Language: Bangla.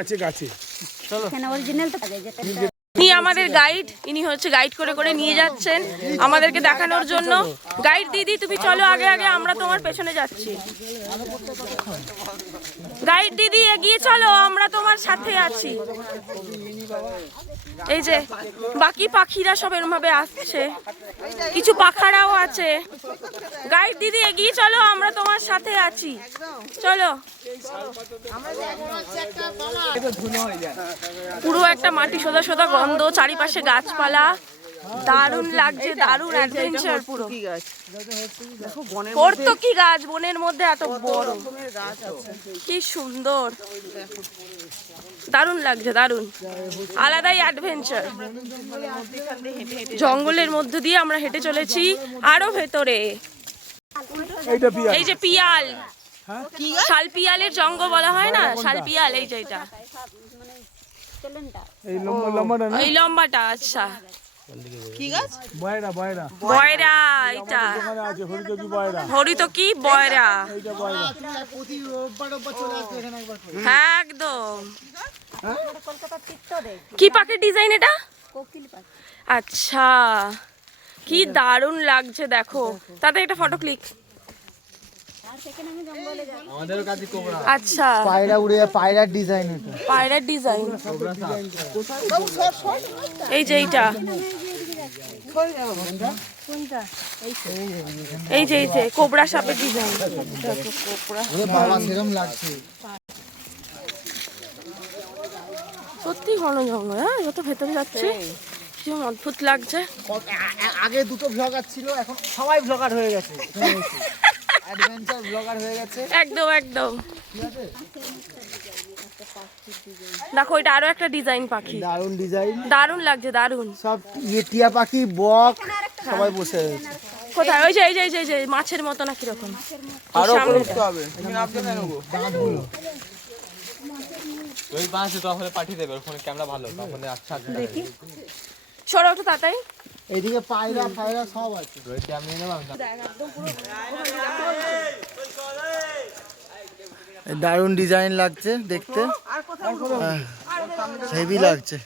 আছে গাছে। চলো এখানে অরিজিনাল তো পাওয়া যায় যেটা ইনি আমাদের গাইড, ইনি হচ্ছে গাইড করে করে নিয়ে যাচ্ছেন আমাদেরকে দেখানোর জন্য। গাইড দিদি তুমি চলো আগে আগে, আমরা তোমার পেছনে যাচ্ছি। গাইড দিদি এগিয়ে চলো, আমরা তোমার সাথে আছি। এই যে বাকি পাখিরা সব এরকম ভাবে আসছে, কিছু পাখারাও আছে। গাইড দিদি এগিয়ে চলো, আমরা তোমার সাথে আছি, চলো। পুরো একটা মাটি সোদা সোদা গন্ধ, চারিপাশে গাছপালা, দারুণ লাগছে, দারুণ অ্যাডভেঞ্চার পুরো। ওর তো কি গাছ, বনের মধ্যে এত বড়, কি সুন্দর, দারুণ লাগছে, দারুণ আলাদাই অ্যাডভেঞ্চার। জঙ্গলের মধ্য দিয়ে আমরা হেঁটে চলেছি আরো ভেতরে। এই যে পিয়াল, শাল পিয়ালের জঙ্গ বলা হয় না, শাল পিয়াল, এই যে এটা এই লম্বাটা। আচ্ছা কি গাছ? বয়রা বয়রা বয়রা, এটা হরিতকি বয়রা, একদম। কি পাখির ডিজাইন এটা? আচ্ছা, কি দারুণ লাগছে দেখো। তাতে একটা ফটো ক্লিক। আচ্ছা, পায়রা উড়ে যায়, পায়রার ডিজাইন, এটা পায়রার ডিজাইন। এই যে এইটা, এই যে এই যে কোবরা সাপের ডিজাইন। বাবা সেরকম লাগছে। সত্যি ঘন জঙ্গল, হ্যাঁ যত ভেতরে যাচ্ছে কি অদ্ভুত লাগছে। আগে দুটো ব্লগার ছিল, এখন সবাই ব্লগার হয়ে গেছে, অ্যাডভেঞ্চার ব্লগার হয়ে গেছে। একদম একদম। দেখো এটা আরো একটা ডিজাইন পাখি, দারুণ ডিজাইন, দারুণ লাগছে, দারুণ। সব টিয়া পাখি, বক সবাই বসে আছে। কোথায়? ওই যে এই যে এই যে মাছের মতো না কিরকম, আরো করতে হবে। এখানে আপনি কেন গো? ওই বাসে তাহলে পাঠিয়ে দেবে, ওখানে ক্যামেরা ভালো, তাহলে আচ্ছা দেখি। সরো একটু তাড়াতাড়ি। এইদিকে পায়রা ফায়রা সব আছে। ওই ক্যামেরা নেব আমি। দারুণ ডিজাইন লাগছে দেখতে, হেভি লাগছে।